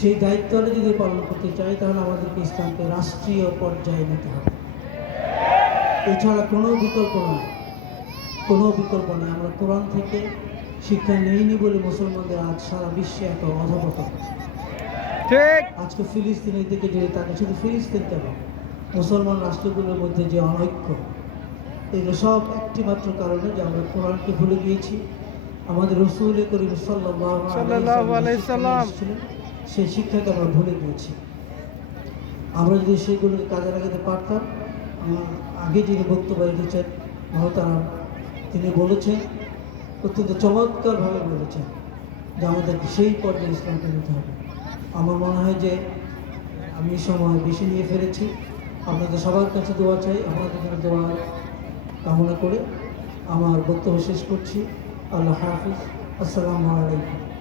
সেই দায়িত্বটা যদি পালন করতে চাই তাহলে আমাদেরকে ইসলামকে রাষ্ট্রীয় পর্যায়ে নিতে হবে। এছাড়া কোনো বিকল্প নয়। কোনো বিকল্প নেই আমরা কোরআন থেকে শিক্ষা নেইনি বলে মুসলমানদের আজ সারা বিশ্বে এত অধপতন। ঠিক। আজকে ফিলিস্তিনের দিকে যদি তাকে শুধু ফিলিস্তিন কেন? মুসলমান রাষ্ট্রগুলোর মধ্যে যে অনৈক্য এগুলো সব একটি মাত্র কারণে যে আমরা কোরআনকে ভুলে গিয়েছি। আমাদের রসুল করিম সাল্লাম। ছিলেন সেই শিক্ষাকে আমরা ভুলে গিয়েছি। আমরা যদি সেগুলোকে কাজে লাগাতে পারতাম আগে যিনি বক্তব্য রেখেছেন, মহতারাম, তিনি বলেছেন, অত্যন্ত চমৎকারভাবে বলেছেন যে আমাদেরকে সেই পর্যায়ে ইসলামকে নিতে হবে। আমার মনে হয় যে আমি সময় বেশি নিয়ে ফেলেছি। আপনাদের সবার কাছে দোয়া চাই আপনাদের জন্য দোয়া কামনা করে। আমার বক্তব্য শেষ করছি। আল্লাহ হাফিজ। আসসালামু আলাইকুম।